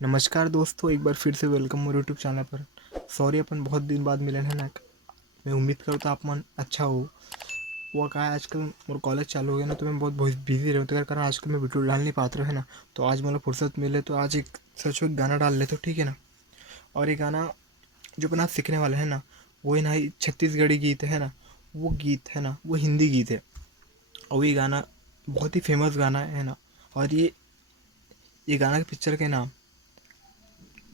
नमस्कार दोस्तों, एक बार फिर से वेलकम मोर यूट्यूब चैनल पर। सॉरी अपन बहुत दिन बाद मिलन है ना। मैं उम्मीद करता आप मन अच्छा हो। वो का है आजकल मोर कॉलेज चालू हो गया ना, तो मैं बहुत बहुत बिजी रहूँ, तो कारण आजकल मैं वीडियो डाल नहीं पाता है ना। तो आज मतलब फुर्सत मिले तो आज एक सच एक गाना डाल लेते, ठीक है ना। और ये गाना जो अपन आज सीखने वाले हैं ना, वो है ना छत्तीसगढ़ी गीत है ना। वो गीत है ना, वो हिंदी गीत है। और ये गाना बहुत ही फेमस गाना है ना। और ये गाना के पिक्चर के नाम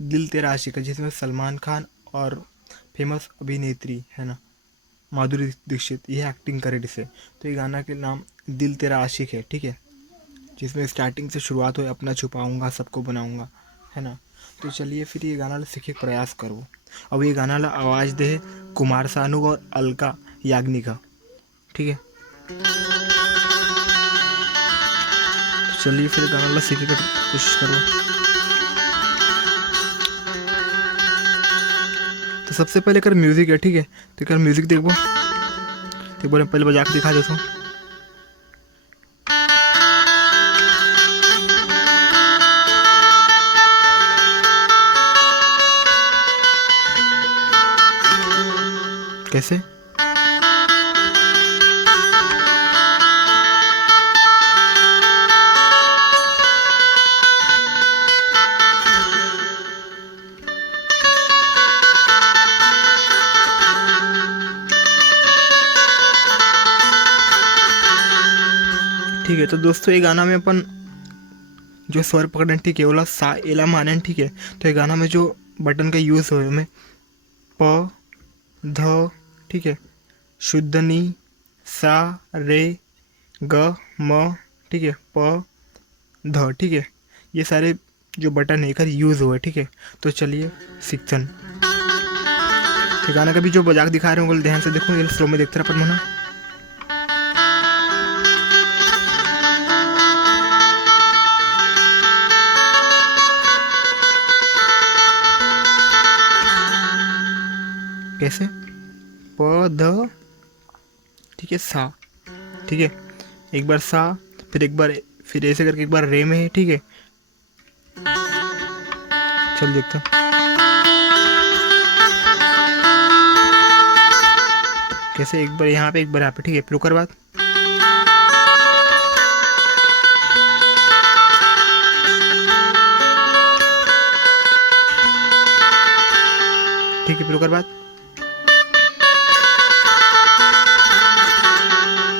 दिल तेरा आशिक है, जिसमें सलमान खान और फेमस अभिनेत्री है ना माधुरी दीक्षित ये एक्टिंग करे जिसे। तो ये गाना के नाम दिल तेरा आशिक है, ठीक है। जिसमें स्टार्टिंग से शुरुआत हो अपना छुपाऊंगा सबको बनाऊंगा, है ना। तो चलिए फिर ये गाना सीखे प्रयास करो। अब ये गाना ला आवाज़ दे कुमार सानू और अलका याग्निक का, ठीक है। तो चलिए फिर गाना ला सीखे कर कोशिश करो। तो सबसे पहले कर म्यूजिक है, ठीक है। तो कर म्यूजिक देखो, तो बोले पहले बजा के दिखा देता हूँ। कैसे ठीक है। तो दोस्तों ये गाना में अपन जो स्वर पकड़न, ठीक है, ओला सा एला मानन, ठीक है। तो ये गाना में जो बटन का यूज़ हो में प ध, ठीक है, शुद्ध नी, सा रे ग म, ठीक है, प ध, ठीक है। ये सारे जो बटन है इधर यूज़ हुए, ठीक है। तो चलिए सीखते। तो गाना का भी जो बजा के दिखा रहे हो ध्यान से देखो, ये स्लो में देखते रहो अपन मना। कैसे प ध, ठीक है, सा, ठीक है। एक बार सा, फिर ऐसे करके एक बार रे में है, ठीक है। चल देखते हैं कैसे। एक बार यहाँ पे एक बार यहाँ पे, ठीक है। फिर ओकर बाद ठीक है। फिर ओकर बाद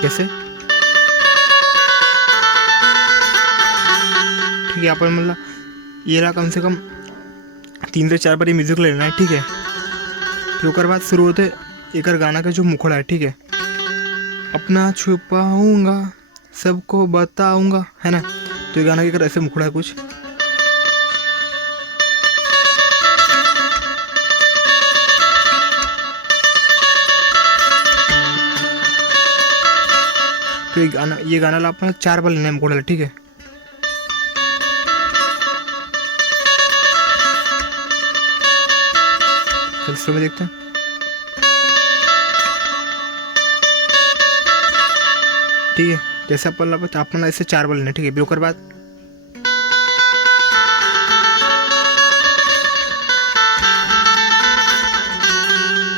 कैसे, ठीक है। अपन मतलब ये रहा कम से कम 3 से 4 बार ये म्यूजिक लेना है, ठीक है। फिर ओकर बाद शुरू होते एक गाना का जो मुखड़ा है, ठीक है। अपना छुपाऊंगा सबको बताऊंगा, है ना। तो ये गाना के ऐसे मुखड़ा है कुछ। तो ये गाना ला अपना 4 बार लेना है मुखड़ा, ठीक है। चल शुरू में देखते हैं, ठीक है। जैसे अपन ऐसे 4 बार लेना, ठीक है। फिर ओकर बाद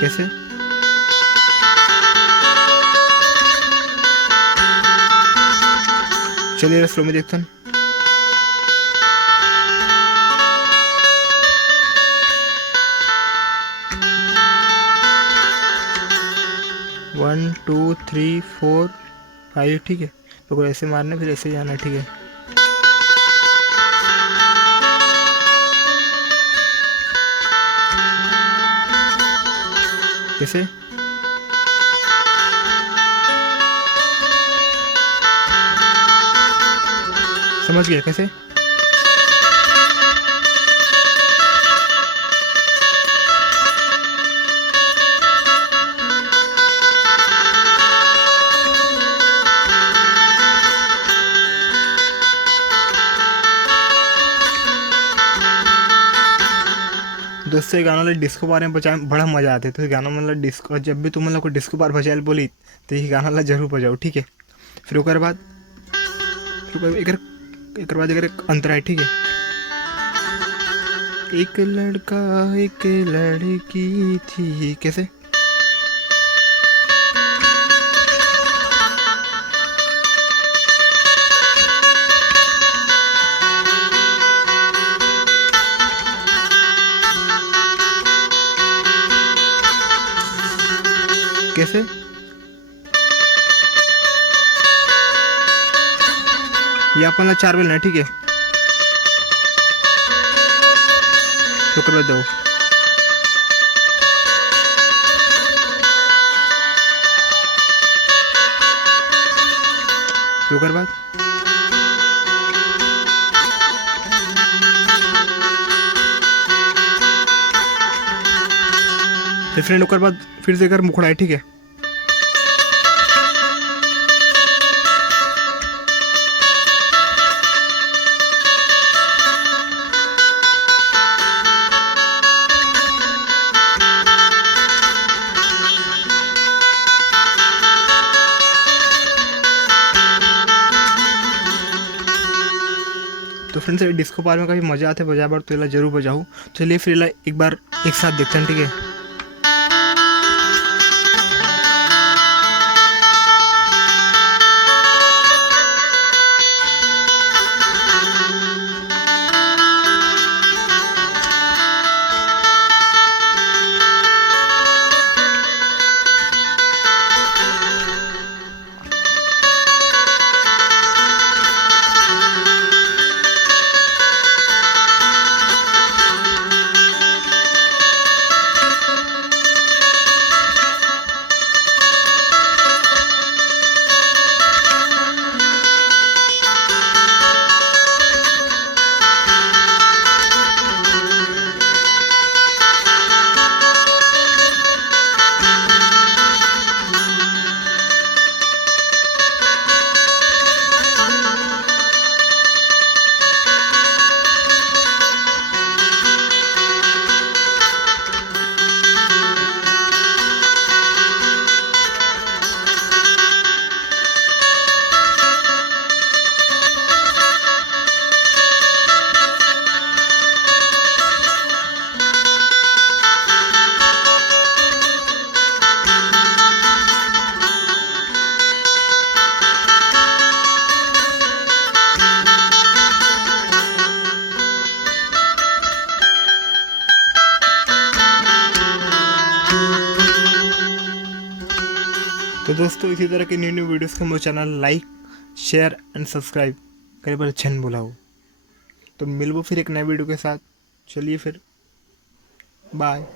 कैसे, चलिए स्लो में देखते हैं। One two three four five, ठीक है। तो ऐसे मारना, फिर ऐसे जाना, ठीक है। कैसे समझ गया कैसे। दोस्तों ये गाना वाले डिस्को बार में बजाए बड़ा मज़ा आता है। तो ये गाना मतलब डिस्को, जब भी तुम मतलब को डिस्को बार बजाए बोली तो ये गाना ला जरूर बजाओ, ठीक है। फिर ओकर बाद एक अंतरा है, ठीक है। एक लड़का एक लड़की थी। कैसे? कैसे? ये आपल्याला 4 वेळा नाही, ठीक आहे. शुक्र देव. शुक्र बाद फ्रेंड होकर बाद फिर से कर मुखड़ा है, ठीक है. तो फ्रेंड्स डिस्को पार में काफ़ी मज़ा आता है, बजा बार तो इला जरूर बजाऊँ. चलिए फिर इला एक बार एक साथ देखते हैं, ठीक है. तो दोस्तों इसी तरह के न्यू न्यू वीडियोस के मेरे channel like share and subscribe करे पर अच्छा नहीं बोला हो. तो मिलबो फिर एक नए वीडियो के साथ. चलिए फिर बाय.